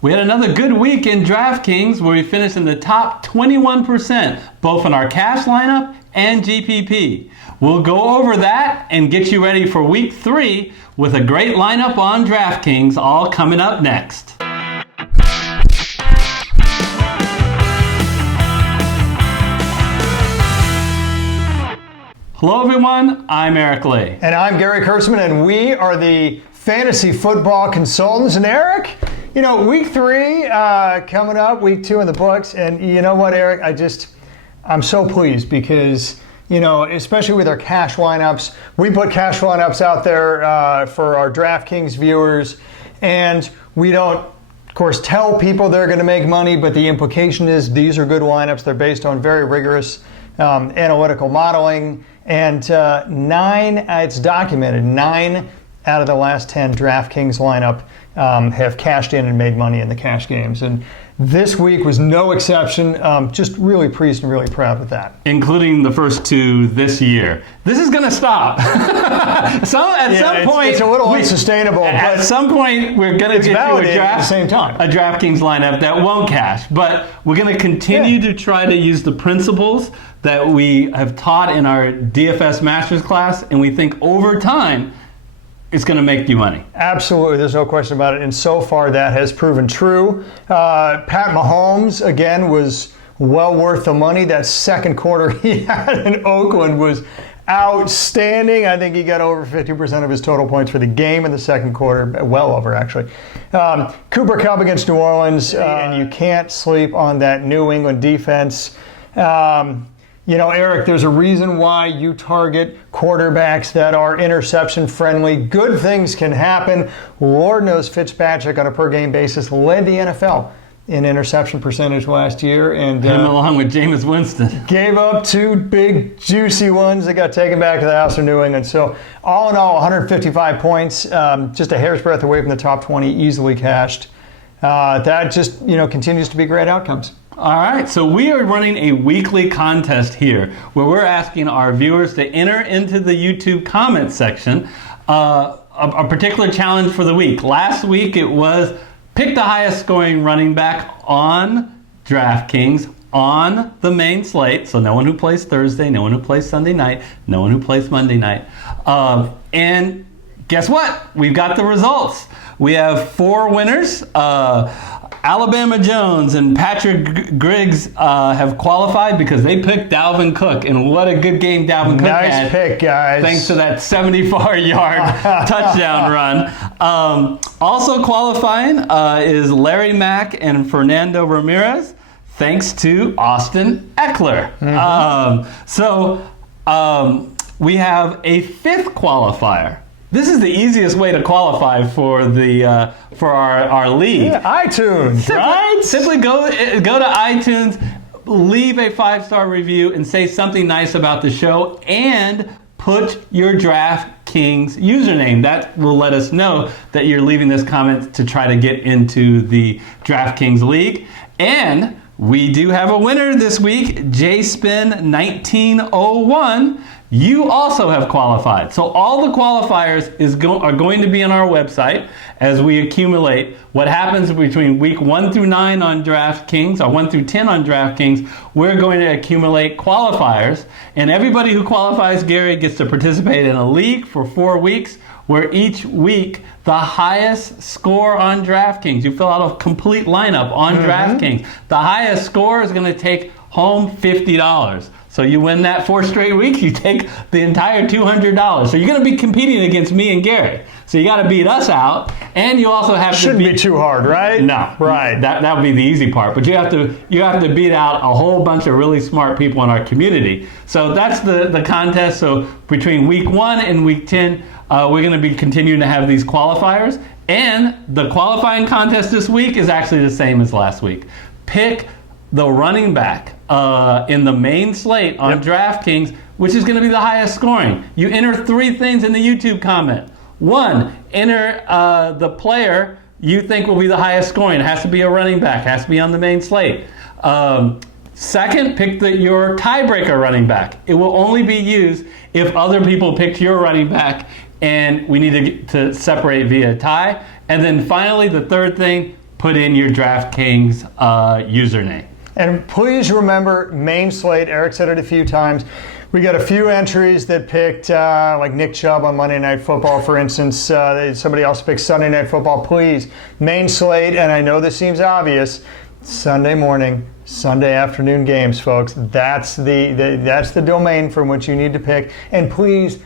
We had another good week in DraftKings where we finished in the top 21%, both in our cash lineup and GPP. We'll go over that and get you ready for week 3 with a great lineup on DraftKings, all coming up next. Hello everyone, I'm Eric Lee. And I'm Gary Kurtzman, and we are the Fantasy Football Consultants. And Eric, you know, week 3 coming up, week 2 in the books, and you know what, Eric, I'm so pleased because, you know, especially with our cash lineups, we put cash lineups out there for our DraftKings viewers, and we don't, of course, tell people they're going to make money, but the implication is these are good lineups. They're based on very rigorous analytical modeling, and it's documented, 9 out of the last 10 DraftKings lineup have cashed in and made money in the cash games. And this week was no exception. Just really pleased and really proud with that. Including the first 2 this year. This is going to stop. At some point, it's a little unsustainable. At some point, we're going to get you at the same time. A DraftKings lineup that won't cash. But we're going to continue to try to use the principles that we have taught in our DFS Master Class, and we think over time, it's going to make you money. Absolutely, there's no question about it. And so far, that has proven true. Pat Mahomes, again, was well worth the money. That second quarter he had in Oakland was outstanding. I think he got over 50% of his total points for the game in the second quarter. Well over, actually. Cooper Kupp against New Orleans, and you can't sleep on that New England defense. You know, Eric, there's a reason why you target quarterbacks that are interception friendly. Good things can happen. Lord knows Fitzpatrick on a per game basis led the NFL in interception percentage last year. And him along with Jameis Winston. Gave up 2 big, juicy ones that got taken back to the house of New England. So all in all, 155 points, just a hair's breadth away from the top 20, easily cashed. That just, you know, continues to be great outcomes. All right, so we are running a weekly contest here where we're asking our viewers to enter into the YouTube comment section a particular challenge for the week. Last week it was pick the highest scoring running back on DraftKings on the main slate. So no one who plays Thursday, no one who plays Sunday night, no one who plays Monday night. And guess what? We've got the results. We have 4 winners. Alabama Jones and Patrick Griggs have qualified because they picked Dallben Cook, and what a good game Dallben Cook had. Nice pick, guys. Thanks to that 74-yard touchdown run. Also qualifying is Larry Mack and Fernando Ramirez, thanks to Austin Eckler. We have a 5th qualifier. This is the easiest way to qualify for the for our league. Yeah, iTunes, right? Simply go to iTunes, leave a 5-star review, and say something nice about the show, and put your DraftKings username. That will let us know that you're leaving this comment to try to get into the DraftKings League. And we do have a winner this week, JSpin1901. You also have qualified. So all the qualifiers are going to be on our website as we accumulate what happens between week 1 through 9 on DraftKings, or 1 through 10 on DraftKings. We're going to accumulate qualifiers, and everybody who qualifies, Gary, gets to participate in a league for 4 weeks, where each week the highest score on DraftKings, you fill out a complete lineup on DraftKings, the highest score is going to take home $50. So you win that 4 straight weeks, you take the entire $200. So you're going to be competing against me and Gary. So you got to beat us out, and you also have Shouldn't be too hard, right? No, right. That would be the easy part. But you have to beat out a whole bunch of really smart people in our community. So that's the contest. So between week 1 and week 10, we're going to be continuing to have these qualifiers, and the qualifying contest this week is actually the same as last week. Pick the running back in the main slate on DraftKings, which is going to be the highest scoring. You enter 3 things in the YouTube comment. 1, enter the player you think will be the highest scoring. It has to be a running back, has to be on the main slate. Second, pick your tiebreaker running back. It will only be used if other people picked your running back and we need to separate via tie. And then finally, the third thing, put in your DraftKings username. And please remember, Main Slate, Eric said it a few times, we got a few entries that picked like Nick Chubb on Monday Night Football, for instance. Somebody else picked Sunday Night Football. Please, Main Slate, and I know this seems obvious, Sunday morning, Sunday afternoon games, folks. That's the domain from which you need to pick. And please,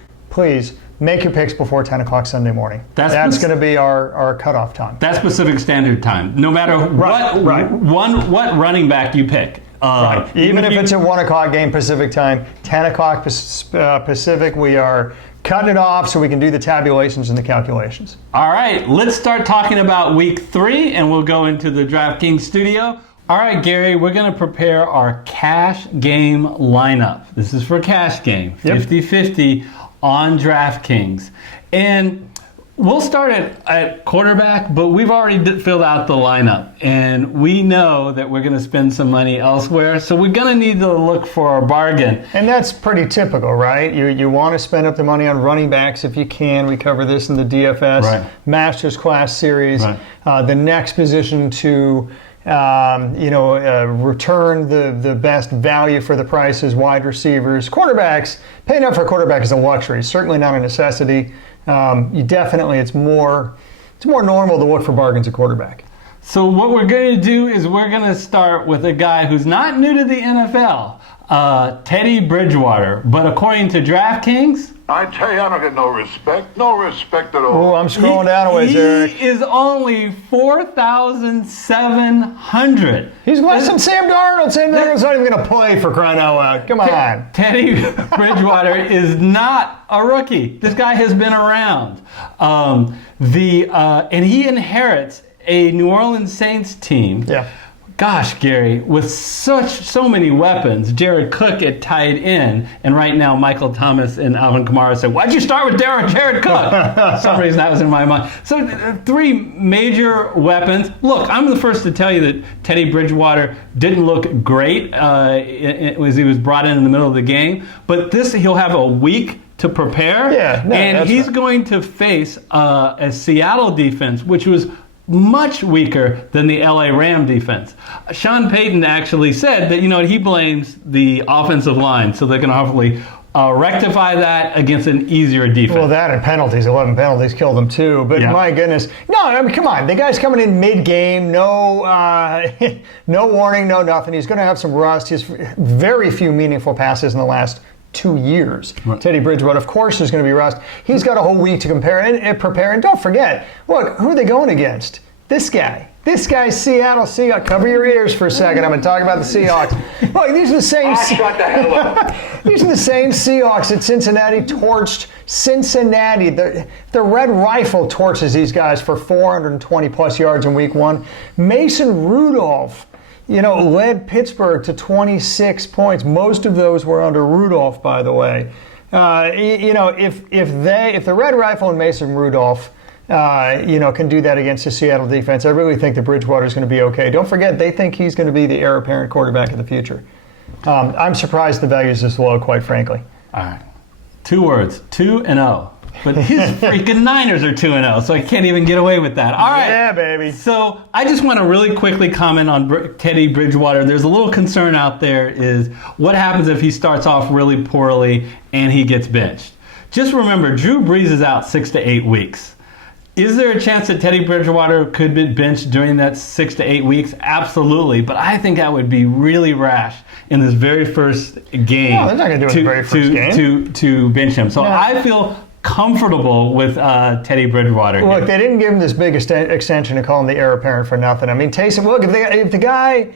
make your picks before 10 o'clock Sunday morning. That's going to be our cutoff time. That's Pacific Standard Time. No matter what running back you pick. Right. Even if it's a 1 o'clock game Pacific time, 10 o'clock Pacific, we are cutting it off so we can do the tabulations and the calculations. All right, let's start talking about week 3, and we'll go into the DraftKings studio. All right, Gary, we're going to prepare our cash game lineup. This is for cash game, 50-50 on DraftKings. And we'll start at quarterback, but we've already filled out the lineup. And we know that we're going to spend some money elsewhere, so we're going to need to look for a bargain. And that's pretty typical, right? You want to spend up the money on running backs if you can. We cover this in the DFS Masters Class series. Right. The next position to return the best value for the price is wide receivers. Quarterbacks, paying up for a quarterback is a luxury, certainly not a necessity. It's more normal to look for bargains at quarterback. So what we're going to do is we're going to start with a guy who's not new to the NFL, Teddy Bridgewater. But according to DraftKings, I tell you, I don't get no respect at all. Oh, I'm scrolling down a ways, Eric. He is only 4,700. He's less than Sam Darnold. Sam Darnold's not even going to play, for crying out loud. Come on. Teddy Bridgewater is not a rookie. This guy has been around. And he inherits a New Orleans Saints team. Yeah. Gosh, Gary, with so many weapons, Jared Cook at tight end, and right now Michael Thomas and Alvin Kamara said, "Why'd you start with Jared Cook?" For some reason that was in my mind. So 3 major weapons. Look, I'm the first to tell you that Teddy Bridgewater didn't look great as he was brought in the middle of the game, but he'll have a week to prepare, and he's going to face a Seattle defense, which was much weaker than the LA Ram defense. Sean Payton actually said that, he blames the offensive line, so they're going to hopefully rectify that against an easier defense. Well, that and penalties, 11 penalties killed them too. But my goodness, come on, the guy's coming in mid-game, no warning, no nothing. He's going to have some rust. He has very few meaningful passes in the last 2 years. Right. Teddy Bridgewater, of course, is going to be rust. He's got a whole week to compare and prepare. And don't forget, look, who are they going against? This guy's Seattle Seahawks. Cover your ears for a second. I'm going to talk about the Seahawks. Look, these are the same. Shut the hell up. These are the same Seahawks that Cincinnati torched. Cincinnati, the Red Rifle torches these guys for 420 plus yards in week 1. Mason Rudolph, led Pittsburgh to 26 points. Most of those were under Rudolph, by the way. If the Red Rifle and Mason Rudolph, can do that against the Seattle defense, I really think that Bridgewater is going to be okay. Don't forget, they think he's going to be the heir apparent quarterback of the future. I'm surprised the value is this low, quite frankly. All right. 2 words, 2-0. But his freaking Niners are 2-0, so I can't even get away with that. All right. Yeah, baby. So I just want to really quickly comment on Teddy Bridgewater. There's a little concern out there is what happens if he starts off really poorly and he gets benched. Just remember, Drew Brees is out 6 to 8 weeks. Is there a chance that Teddy Bridgewater could be benched during that 6 to 8 weeks? Absolutely, but I think that would be really rash in this very first game. No, they're not going to do it in the very first game. To bench him. So I feel comfortable with Teddy Bridgewater. Look, they didn't give him this big extension to call him the heir apparent for nothing. I mean, Taysom, look, if the guy,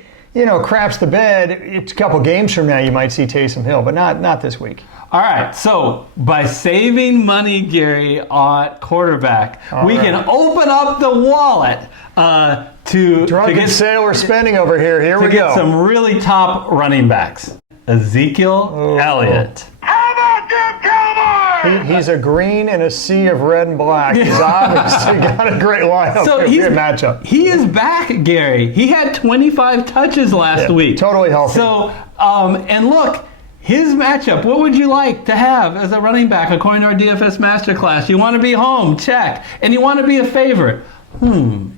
craps the bed, it's a couple games from now you might see Taysom Hill, but not this week. All right, so by saving money, Gary, at quarterback, we can open up the wallet to get sailor spending over here. Here we go. To get some really top running backs. Ezekiel Elliott. How about them Cowboys? He's a green in a sea of red and black. He's obviously got a great lineup. So Great matchup. He is back, Gary. He had 25 touches last week. Totally healthy. So, and look, his matchup, what would you like to have as a running back according to our DFS Master Class? You want to be home, check. And you want to be a favorite.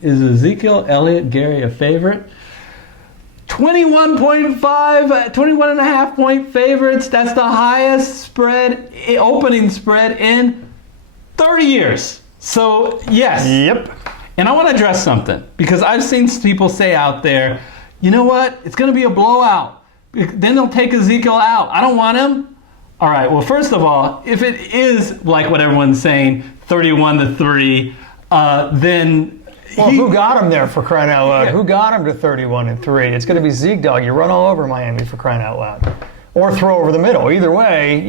Is Ezekiel Elliott, Gary, a favorite? 21.5 point favorites. That's the highest spread, opening spread in 30 years. So, yes. Yep. And I want to address something because I've seen people say out there, you know what? It's going to be a blowout. Then they'll take Ezekiel out. I don't want him. All right. Well, first of all, if it is like what everyone's saying, 31-3, then well, who got him there for crying out loud? Yeah. Who got him to 31-3? It's going to be Zeke Dog. You run all over Miami for crying out loud, or throw over the middle. Either way,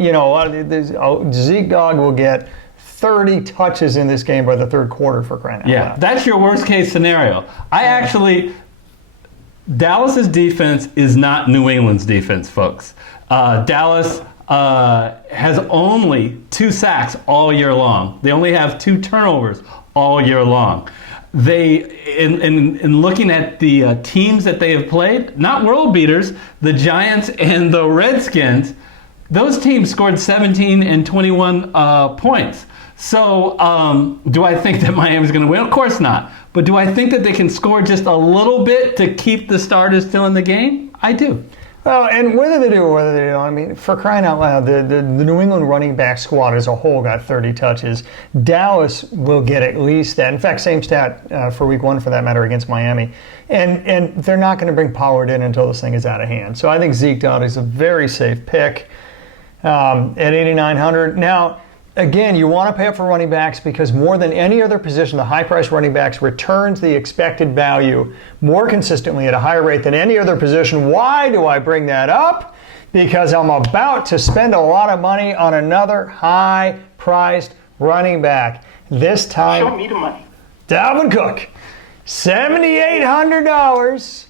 Zeke Dog will get 30 touches in this game by the third quarter for crying out loud. Yeah, that's your worst case scenario. Dallas's defense is not New England's defense, folks. Dallas has only 2 sacks all year long. They only have 2 turnovers all year long. They, in looking at the teams that they have played, not world beaters, the Giants and the Redskins, those teams scored 17 and 21 points. So do I think that Miami's going to win? Of course not. But do I think that they can score just a little bit to keep the starters still in the game? I do. Well, and whether they do or whether they don't, I mean, for crying out loud, the New England running back squad as a whole got 30 touches. Dallas will get at least that. In fact, same stat for week 1 for that matter against Miami. And they're not going to bring Pollard in until this thing is out of hand. So I think Zeke Dog is a very safe pick at 8,900. Now, again, you want to pay up for running backs because more than any other position, the high-priced running backs returns the expected value more consistently at a higher rate than any other position. Why do I bring that up? Because I'm about to spend a lot of money on another high-priced running back. This time, show me the money. Dallben Cook, $7,800.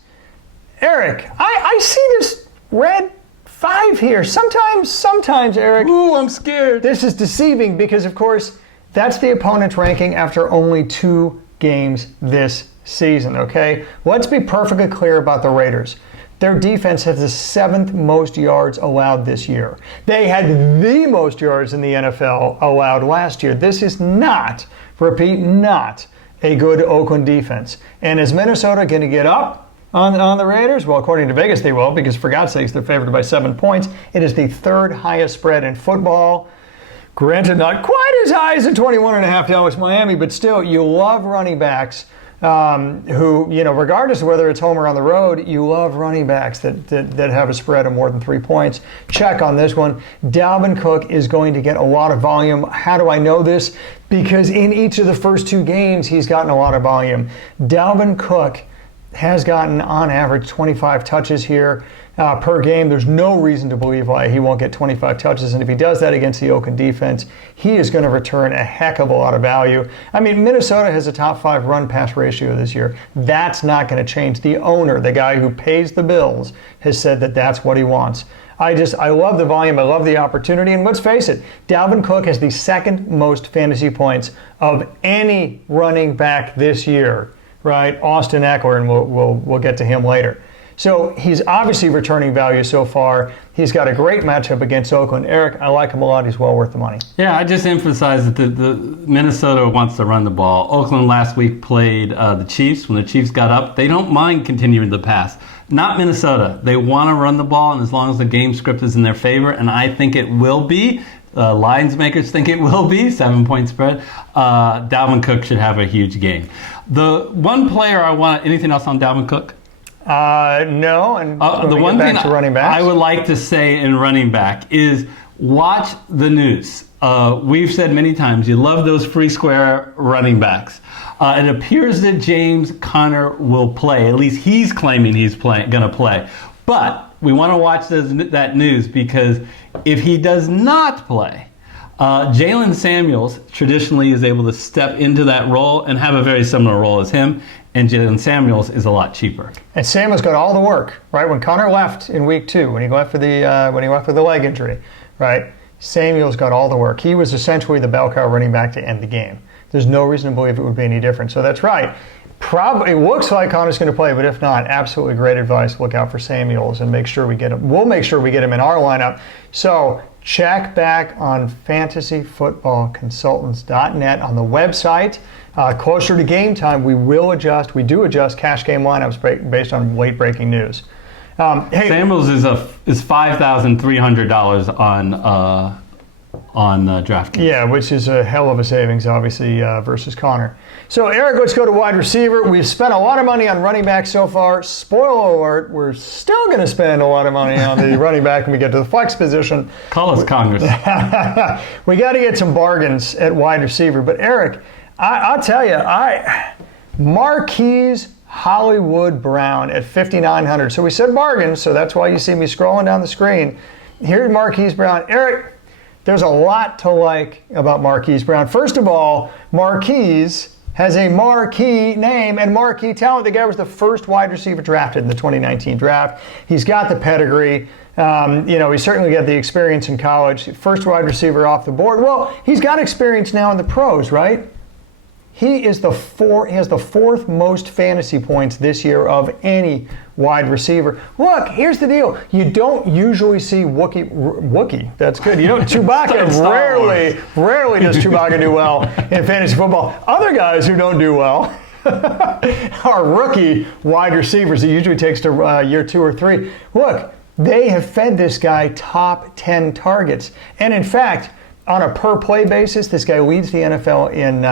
Eric, I see this red 5 here. Sometimes, Eric. Ooh, I'm scared. This is deceiving because, of course, that's the opponent's ranking after only 2 games this season, okay? Let's be perfectly clear about the Raiders. Their defense has the 7th most yards allowed this year. They had the most yards in the NFL allowed last year. This is not a good Oakland defense. And is Minnesota going to get up on the Raiders? Well, according to Vegas, they will, because for God's sakes, they're favored by 7 points. It is the 3rd highest spread in football. Granted, not quite as high as the 21.5 Dallas Miami, but still, you love running backs who, regardless of whether it's home or on the road, you love running backs that have a spread of more than 3 points. Check on this one. Dallben Cook is going to get a lot of volume. How do I know this? Because in each of the first 2 games, he's gotten a lot of volume. Dallben Cook has gotten, on average, 25 touches here per game. There's no reason to believe why he won't get 25 touches. And if he does that against the Oakland defense, he is going to return a heck of a lot of value. I mean, Minnesota has a top 5 run-pass ratio this year. That's not going to change. The owner, the guy who pays the bills, has said that that's what he wants. I love the volume. I love the opportunity. And let's face it, Dallben Cook has the 2nd most fantasy points of any running back this year. Right, Austin Eckler, and we'll get to him later. So he's obviously returning value so far. He's got a great matchup against Oakland. Eric, I like him a lot. He's well worth the money. Yeah, I just emphasize that the Minnesota wants to run the ball. Oakland last week played the Chiefs. When the Chiefs got up, they don't mind continuing the pass. Not Minnesota. They want to run the ball, and as long as the game script is in their favor, and I think it will be, lines makers think it will be, 7-point spread, Dallben Cook should have a huge game. The one player I want, anything else on Dallben Cook? No, and the one thing running backs. I would like to say in running back is watch the news. We've said many times, you love those free square running backs. It appears that James Conner will play. At least he's claiming he's going to play. But we want to watch that news because if he does not play, Jalen Samuels traditionally is able to step into that role and have a very similar role as him, and Jalen Samuels is a lot cheaper. And Samuels got all the work, right? When Conner left in week 2, when he left with the leg injury, right? Samuels got all the work. He was essentially the bell cow running back to end the game. There's no reason to believe it would be any different. So that's right. Probably, it looks like Connor's going to play, but if not, absolutely great advice. Look out for Samuels and make sure we get him. We'll make sure we get him in our lineup. So check back on fantasyfootballconsultants.net on the website. Closer to game time, we do adjust cash game lineups based on late breaking news. Hey, Samuels is $5,300 on DraftKings. Yeah, which is a hell of a savings, obviously, versus Connor. So, Eric, let's go to wide receiver. We've spent a lot of money on running back so far. Spoiler alert, we're still going to spend a lot of money on the running back when we get to the flex position. Call us Congress. We got to get some bargains at wide receiver. But, Eric, I'll tell you, Marquise Hollywood Brown at 5,900. So we said bargains, so that's why you see me scrolling down the screen. Here's Marquise Brown. Eric, there's a lot to like about Marquise Brown. First of all, Marquise has a marquee name and marquee talent. The guy was the first wide receiver drafted in the 2019 draft. He's got the pedigree. He certainly got the experience in college. First wide receiver off the board. Well, he's got experience now in the pros, right? He has the fourth most fantasy points this year of any wide receiver. Look, here's the deal. You don't usually see Wookie. That's good. You don't. Chewbacca rarely does Chewbacca do well in fantasy football. Other guys who don't do well are rookie wide receivers. It usually takes to year 2 or 3. Look, they have fed this guy top 10 targets, and in fact, on a per play basis, this guy leads the NFL in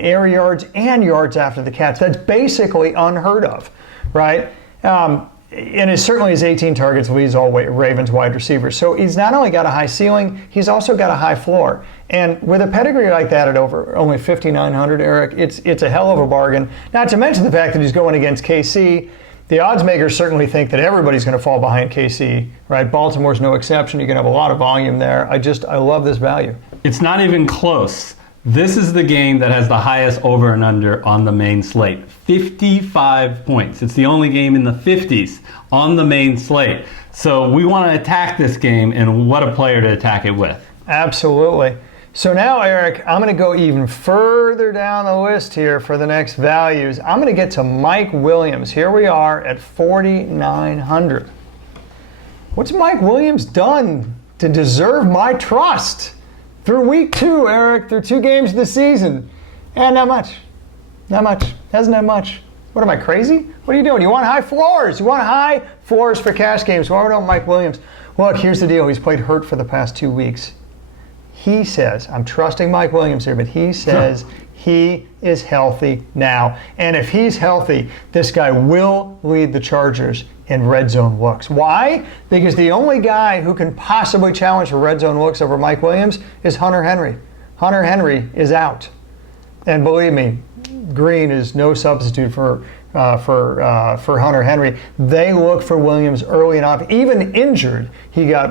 air yards and yards after the catch. That's basically unheard of, right? And it certainly is 18 targets, leads all Ravens wide receivers. So he's not only got a high ceiling, he's also got a high floor. And with a pedigree like that at over only 5,900, Eric, it's a hell of a bargain. Not to mention the fact that he's going against KC. The odds makers certainly think that everybody's going to fall behind KC, right? Baltimore's no exception. You're going to have a lot of volume there. I love this value. It's not even close. This is the game that has the highest over and under on the main slate. 55 points. It's the only game in the 50s on the main slate. So we want to attack this game, and what a player to attack it with. Absolutely. So now, Eric, I'm going to go even further down the list here for the next values. I'm going to get to Mike Williams. Here we are at 4,900. What's Mike Williams done to deserve my trust? Through week 2, Eric, through 2 games of the season. And not much. Not much. Hasn't had much. What am I, crazy? What are you doing? You want high floors. You want high floors for cash games. Why don't Mike Williams? Look, here's the deal. He's played hurt for the past 2 weeks. He says, I'm trusting Mike Williams here, but he says he is healthy now. And if he's healthy, this guy will lead the Chargers in red zone looks. Why? Because the only guy who can possibly challenge for red zone looks over Mike Williams is Hunter Henry. Hunter Henry is out. And believe me, Green is no substitute for Hunter Henry. They look for Williams early enough. Even injured, he got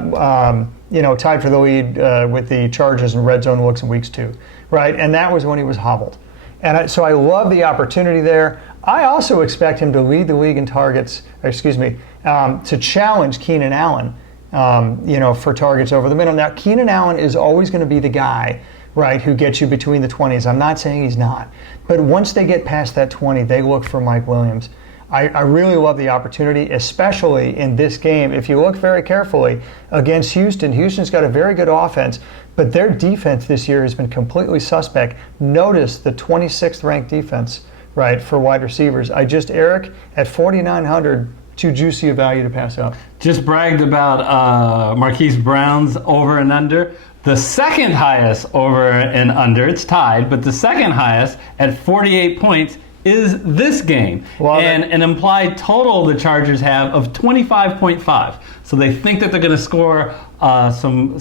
tied for the lead with the Chargers in red zone looks in weeks 2, right? And that was when he was hobbled. And so I love the opportunity there. I also expect him to lead the league in targets, to challenge Keenan Allen, for targets over the middle. Now, Keenan Allen is always going to be the guy, right, who gets you between the 20s. I'm not saying he's not. But once they get past that 20, they look for Mike Williams. I really love the opportunity, especially in this game. If you look very carefully against Houston, Houston's got a very good offense, but their defense this year has been completely suspect. Notice the 26th ranked defense, right, for wide receivers. Eric, at 4,900, too juicy a value to pass up. Just bragged about Marquise Brown's over and under. The second highest over and under, it's tied, but the second highest at 48 points is this game. And an implied total the Chargers have of 25.5. So they think that they're going to score some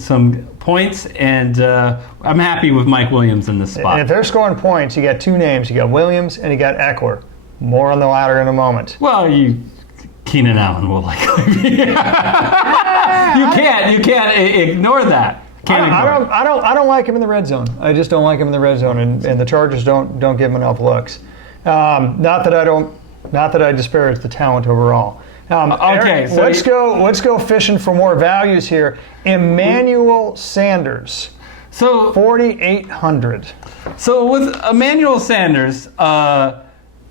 points, and I'm happy with Mike Williams in this spot. And if they're scoring points, you got 2 names. You got Williams and you got Eckler. More on the latter in a moment. Well, Keenan Allen will likely be. You can't ignore that. I don't like him in the red zone. I just don't like him in the red zone, and the Chargers don't give him enough looks. Not that I disparage the talent overall. Okay, Eric, let's go fishing for more values here. Emmanuel Sanders, 4,800. So with Emmanuel Sanders,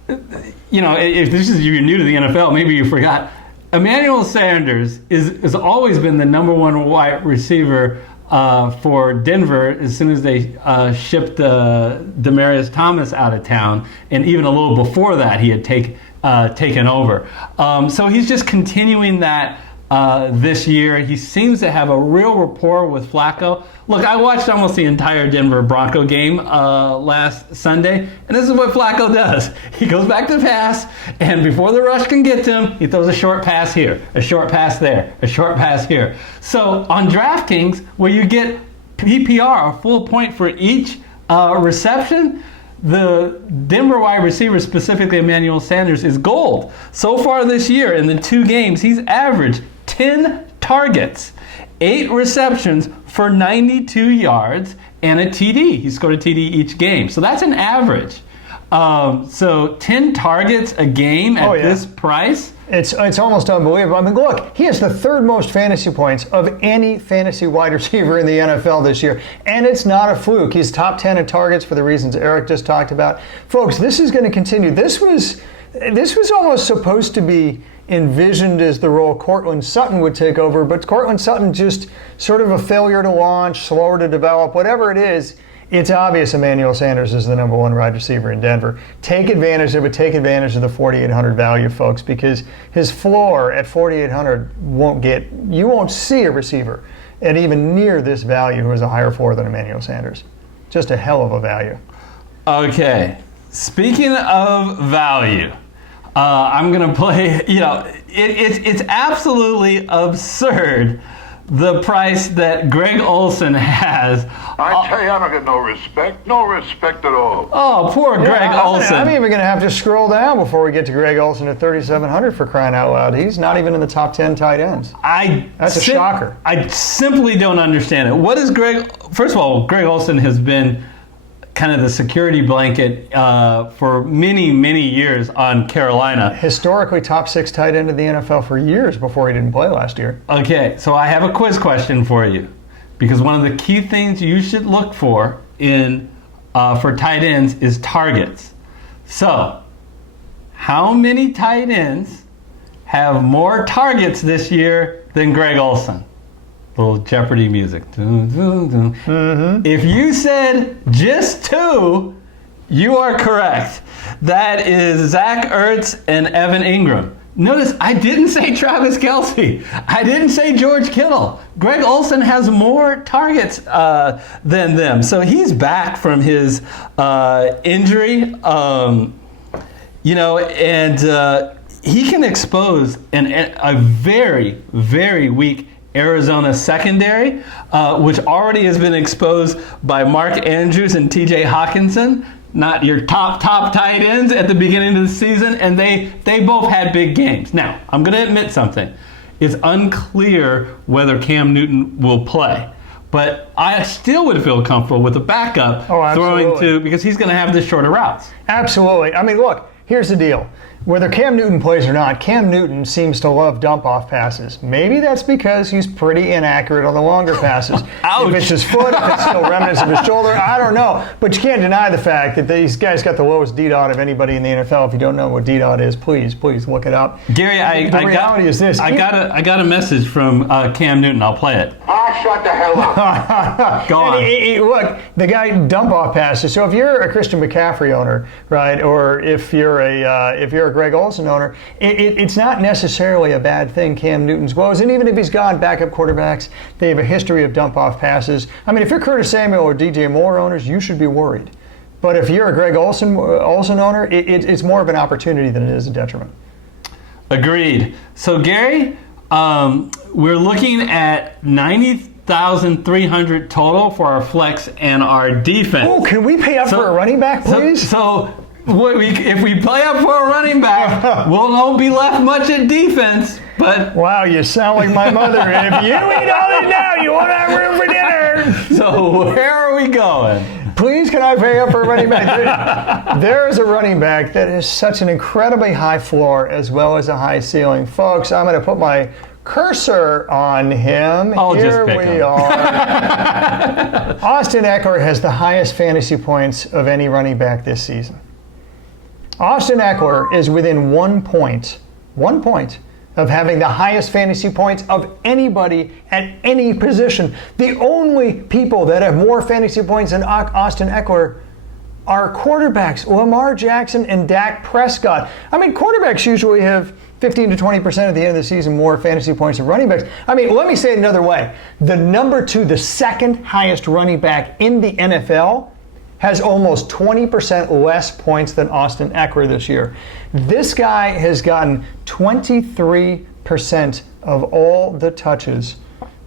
if you're new to the NFL, maybe you forgot. Emmanuel Sanders has always been the number one wide receiver for Denver as soon as they shipped Demaryius Thomas out of town, and even a little before that, he had taken over. So he's just continuing that this year. He seems to have a real rapport with Flacco. Look, I watched almost the entire Denver Bronco game last Sunday, and this is what Flacco does. He goes back to pass, and before the rush can get to him, he throws a short pass here, a short pass there, a short pass here. So on DraftKings, where you get PPR, a full point for each reception, the Denver wide receiver, specifically Emmanuel Sanders, is gold. So far this year, in the 2 games, he's averaged 10 targets, 8 receptions for 92 yards, and a TD. He scored a TD each game. So that's an average. So 10 targets a game at this price. It's almost unbelievable. I mean, look, he has the 3rd most fantasy points of any fantasy wide receiver in the NFL this year. And it's not a fluke. He's top 10 in targets for the reasons Eric just talked about. Folks, this is going to continue. This was almost supposed to be envisioned as the role Cortland Sutton would take over, but Cortland Sutton just sort of a failure to launch, slower to develop, whatever it is. It's obvious Emmanuel Sanders is the number 1 wide receiver in Denver. Take advantage of it. Take advantage of the 4,800 value, folks, because his floor at 4,800 you won't see a receiver at even near this value who has a higher floor than Emmanuel Sanders. Just a hell of a value. Okay. Speaking of value, I'm going to play, it's absolutely absurd, the price that Greg Olson has. I tell you, I don't get no respect. No respect at all. Oh, poor Greg Olson. I'm even going to have to scroll down before we get to Greg Olson at 3,700 for crying out loud. He's not even in the top 10 tight ends. That's a shocker. I simply don't understand it. First of all, Greg Olson has been kind of the security blanket for many, many years on Carolina. Historically top 6 tight end in the NFL for years before he didn't play last year. Okay, so I have a quiz question for you, because one of the key things you should look for for tight ends is targets. So, how many tight ends have more targets this year than Greg Olson? Little Jeopardy music. Dun, dun, dun. Mm-hmm. If you said just 2, you are correct. That is Zach Ertz and Evan Ingram. Notice I didn't say Travis Kelce. I didn't say George Kittle. Greg Olson has more targets than them. So he's back from his injury. He can expose a very, very weak Arizona secondary, which already has been exposed by Mark Andrews and TJ Hawkinson, not your top tight ends at the beginning of the season, and they both had big games. Now, I'm going to admit something. It's unclear whether Cam Newton will play, but I still would feel comfortable with a backup throwing to, because he's going to have the shorter routes. Absolutely. I mean, look, here's the deal. Whether Cam Newton plays or not, Cam Newton seems to love dump-off passes. Maybe that's because he's pretty inaccurate on the longer passes. If it's his foot, if it's still remnants of his shoulder, I don't know. But you can't deny the fact that these guys got the lowest DDOT of anybody in the NFL. If you don't know what DDOT is, please look it up. Gary, the reality is this. I got a message from Cam Newton. I'll play it. Shut the hell up. Go on. Look, the guy dump-off passes. So if you're a Christian McCaffrey owner, right, or if you're a Greg Olson owner, it's not necessarily a bad thing Cam Newton's woes. And even if he's gone backup quarterbacks, they have a history of dump-off passes. I mean, if you're Curtis Samuel or DJ Moore owners, you should be worried. But if you're a Greg Olson owner, it's more of an opportunity than it is a detriment. Agreed. So, Gary, we're looking at 90,300 total for our flex and our defense. Oh, can we pay up for a running back, please? If we play up for a running back, we'll not be left much at defense. But wow, you sound like my mother. If you eat all this now, you won't have room for dinner. So where are we going? Please, can I pay up for a running back? There is a running back that has such an incredibly high floor as well as a high ceiling. Folks, I'm going to put my cursor on him. Here we are. Austin Eckler has the highest fantasy points of any running back this season. Austin Eckler is within 1 point of having the highest fantasy points of anybody at any position. The only people that have more fantasy points than Austin Eckler are quarterbacks, Lamar Jackson and Dak Prescott. I mean, quarterbacks usually have 15 to 20% at the end of the season more fantasy points than running backs. I mean, let me say it another way. The number 2, the second highest running back in the NFL, has almost 20% less points than Austin Eckler this year. This guy has gotten 23% of all the touches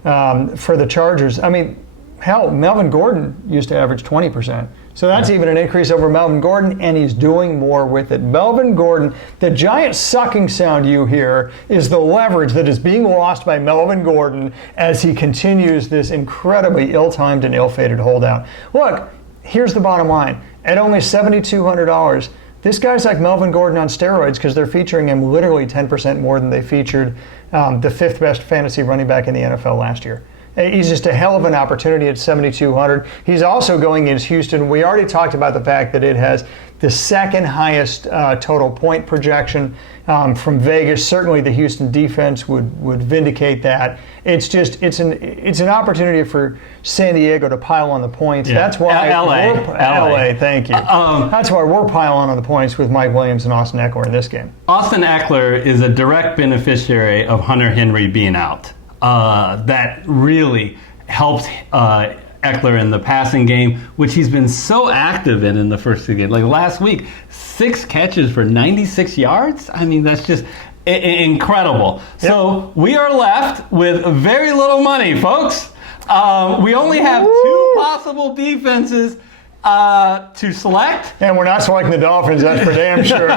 for the Chargers. I mean, hell, Melvin Gordon used to average 20%. So that's even an increase over Melvin Gordon, and he's doing more with it. Melvin Gordon, the giant sucking sound you hear is the leverage that is being lost by Melvin Gordon as he continues this incredibly ill-timed and ill-fated holdout. Look, here's the bottom line. At only $7,200, this guy's like Melvin Gordon on steroids because they're featuring him literally 10% more than they featured the 5th best fantasy running back in the NFL last year. He's just a hell of an opportunity at $7,200. He's also going against Houston. We already talked about the fact that it has the second highest total point projection from Vegas. Certainly the Houston defense would vindicate that. It's an opportunity for San Diego to pile on the points. Yeah. That's why LA, thank you. That's why we're piling on the points with Mike Williams and Austin Eckler in this game. Austin Eckler is a direct beneficiary of Hunter Henry being out. That really helps Eckler in the passing game, which he's been so active in the first 2 games. Like last week, 6 catches for 96 yards. I mean, that's just incredible. Yep. So we are left with very little money, folks. We only have 2 possible defenses to select. And we're not selecting the Dolphins, that's for damn sure.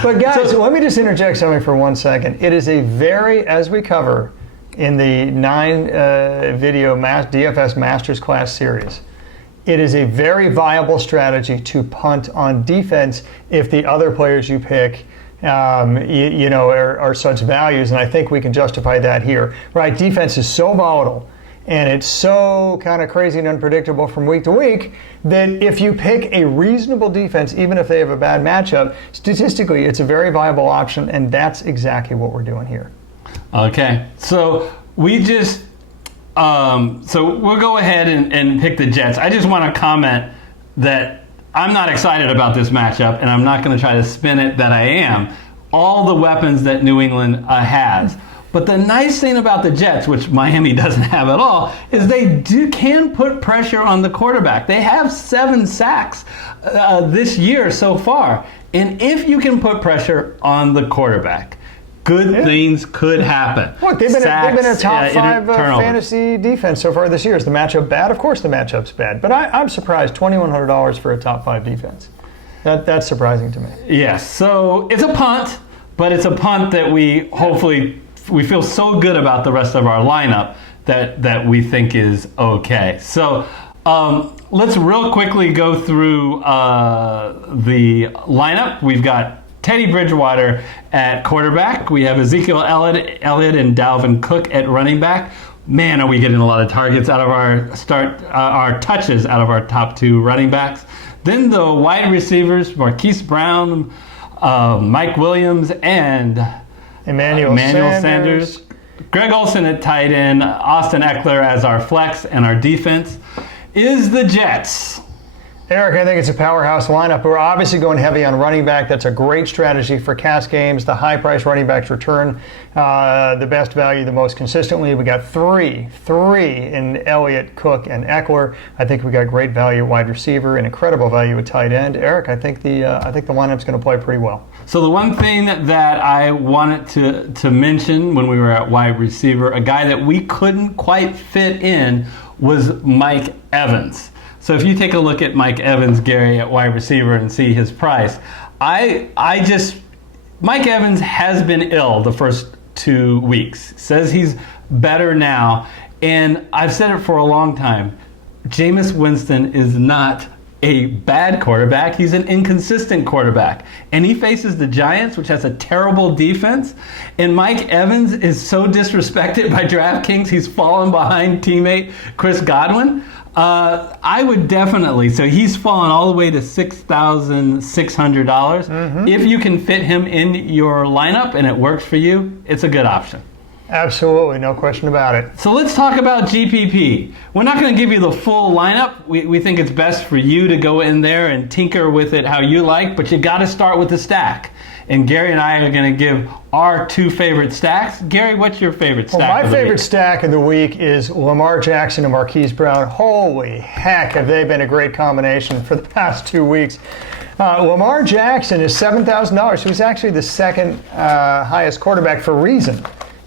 But guys, let me just interject something for 1 second. It is a very, as we cover in the 9-video DFS Masters Class series, it is a very viable strategy to punt on defense if the other players you pick are such values, and I think we can justify that here. Right? Defense is so volatile, and it's so kind of crazy and unpredictable from week to week that if you pick a reasonable defense, even if they have a bad matchup, statistically it's a very viable option, and that's exactly what we're doing here. Okay, so we just, so we'll go ahead and pick the Jets. I just want to comment that I'm not excited about this matchup, and I'm not going to try to spin it that I am. All the weapons that New England has. But the nice thing about the Jets, which Miami doesn't have at all, is they can put pressure on the quarterback. They have 7 sacks this year so far. And if you can put pressure on the quarterback, good things could happen. Look, they've been a top 5 fantasy defense so far this year. Is the matchup bad? Of course the matchup's bad. But I'm surprised, $2,100 for a top 5 defense. That's surprising to me. Yes, so it's a punt, but it's a punt that we feel so good about the rest of our lineup that we think is okay. So let's real quickly go through the lineup. We've got Teddy Bridgewater at quarterback. We have Ezekiel Elliott and Dallben Cook at running back. Man, are we getting a lot of targets out of our touches out of our top 2 running backs. Then the wide receivers, Marquise Brown, Mike Williams, and Emmanuel Sanders. Greg Olson at tight end, Austin Eckler as our flex, and our defense is the Jets. Eric, I think it's a powerhouse lineup. We're obviously going heavy on running back. That's a great strategy for cash games. The high-priced running backs return the best value the most consistently. We got three in Elliott, Cook, and Eckler. I think we got great value at wide receiver and incredible value at tight end. Eric, I think the lineup's going to play pretty well. So the one thing that I wanted to mention when we were at wide receiver, a guy that we couldn't quite fit in was Mike Evans. So if you take a look at Mike Evans, Gary, at wide receiver and see his price, Mike Evans has been ill the first 2 weeks. Says he's better now. And I've said it for a long time. Jameis Winston is not a bad quarterback. He's an inconsistent quarterback. And he faces the Giants, which has a terrible defense. And Mike Evans is so disrespected by DraftKings, he's fallen behind teammate Chris Godwin. I would definitely. So he's fallen all the way to $6,600. If you can fit him in your lineup and it works for you, it's a good option. Absolutely, no question about it. So let's talk about GPP. We're not going to give you the full lineup. We think it's best for you to go in there and tinker with it how you like, but you got to start with the stack. And Gary and I are going to give our 2 favorite stacks. Gary, what's your favorite stack? Well, my favorite stack of the week is Lamar Jackson and Marquise Brown. Holy heck, have they been a great combination for the past 2 weeks. Lamar Jackson is $7,000. So he's actually the second highest quarterback for a reason,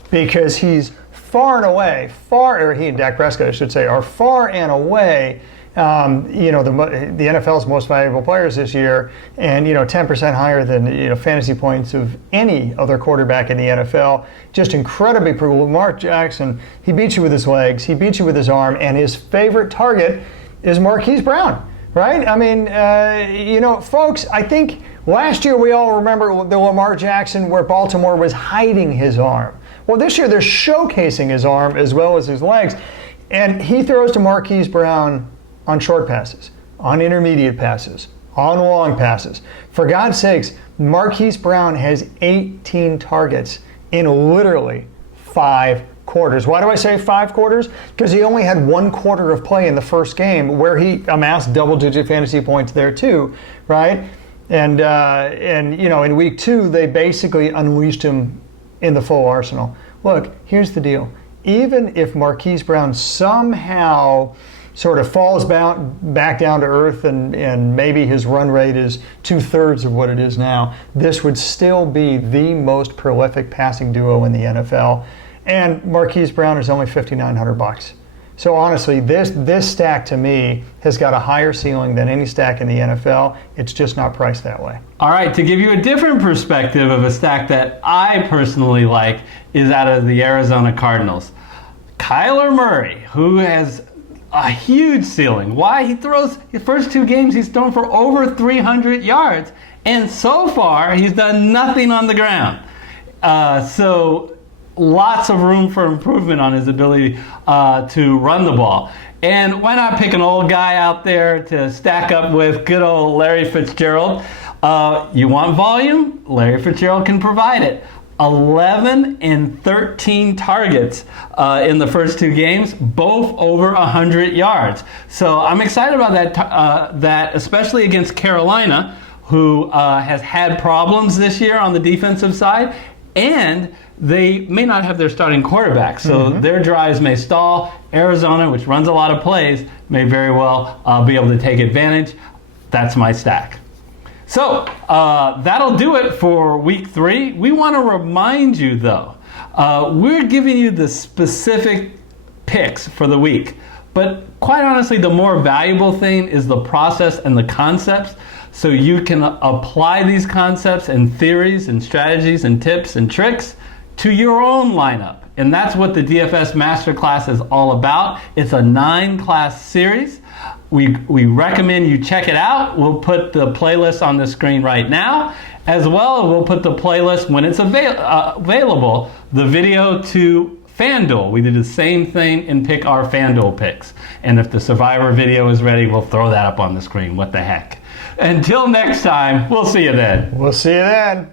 because he's far and away, or he and Dak Prescott, I should say, are far and away the NFL's most valuable players this year, and 10% higher than fantasy points of any other quarterback in the NFL. Just incredibly brutal. Lamar Jackson, he beats you with his legs, he beats you with his arm, and his favorite target is Marquise Brown, right? I mean, folks, I think last year we all remember the Lamar Jackson where Baltimore was hiding his arm. Well, this year they're showcasing his arm as well as his legs, and he throws to Marquise Brown on short passes, on intermediate passes, on long passes. For God's sakes, Marquise Brown has 18 targets in literally 5 quarters. Why do I say 5 quarters? Because he only had 1 quarter of play in the first game where he amassed double-digit fantasy points there too, right? And in week 2, they basically unleashed him in the full arsenal. Look, here's the deal. Even if Marquise Brown somehow sort of falls back down to earth and maybe his run rate is 2/3 of what it is now, this would still be the most prolific passing duo in the NFL. And Marquise Brown is only $5,900. So honestly, this stack to me has got a higher ceiling than any stack in the NFL. It's just not priced that way. All right, to give you a different perspective of a stack that I personally like is out of the Arizona Cardinals. Kyler Murray, who has a huge ceiling. Why? He throws, the first 2 games he's thrown for over 300 yards. And so far, he's done nothing on the ground. So lots of room for improvement on his ability to run the ball. And why not pick an old guy out there to stack up with good old Larry Fitzgerald? You want volume? Larry Fitzgerald can provide it. 11 and 13 targets in the first 2 games, both over 100 yards. So I'm excited about that, especially against Carolina, who has had problems this year on the defensive side, and they may not have their starting quarterback, so their drives may stall. Arizona, which runs a lot of plays, may very well be able to take advantage. That's my stack. So that'll do it for week 3. We want to remind you, though, we're giving you the specific picks for the week. But quite honestly, the more valuable thing is the process and the concepts. So you can apply these concepts and theories and strategies and tips and tricks to your own lineup. And that's what the DFS Master Class is all about. It's a 9-class series. We recommend you check it out. We'll put the playlist on the screen right now. As well, we'll put the playlist when it's available, the video to FanDuel. We did the same thing and pick our FanDuel picks. And if the Survivor video is ready, we'll throw that up on the screen. What the heck? Until next time, we'll see you then. We'll see you then.